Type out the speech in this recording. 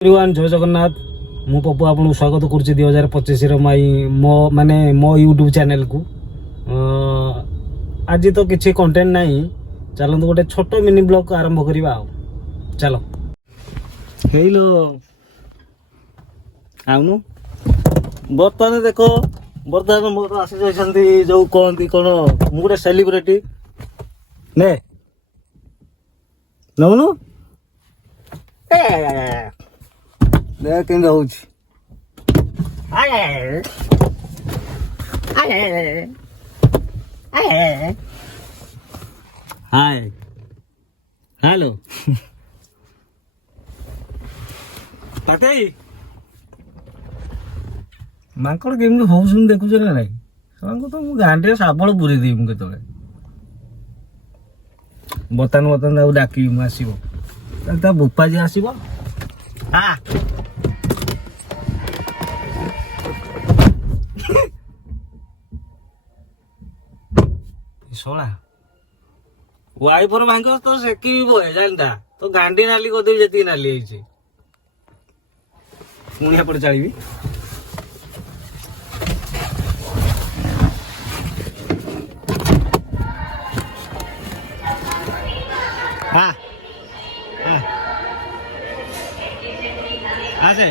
everyone जय जगन्नाथ मु पप्पू आपको स्वागत करुच्ची 2025 मो यूट्यूब चैनल को आज तो किसी कंटेंट नहीं चलते गोटे छोट मिनी ब्लॉग आरंभ करवा चलो हेलो आउनु बर्तमान देख बर्तमान मोर आसी जो कहती कौन मु गोटे सेलिब्रिटी ने नौनु देख केन रहउछ हाय हेलो ताते मांकड़ केमि होउछन देखुछ ना नाही सलांको तो मु गांडे साबळ पुरी देम केतले बतन आउ डाकी मु आसीबो ता बुप्पा जी आसीबो हां सोला वाइपर भांग तो सेकी भी बोए जानता तो गांडी नाली को देवी जति नाली है छे मुनिया पर चलीबी हां आसे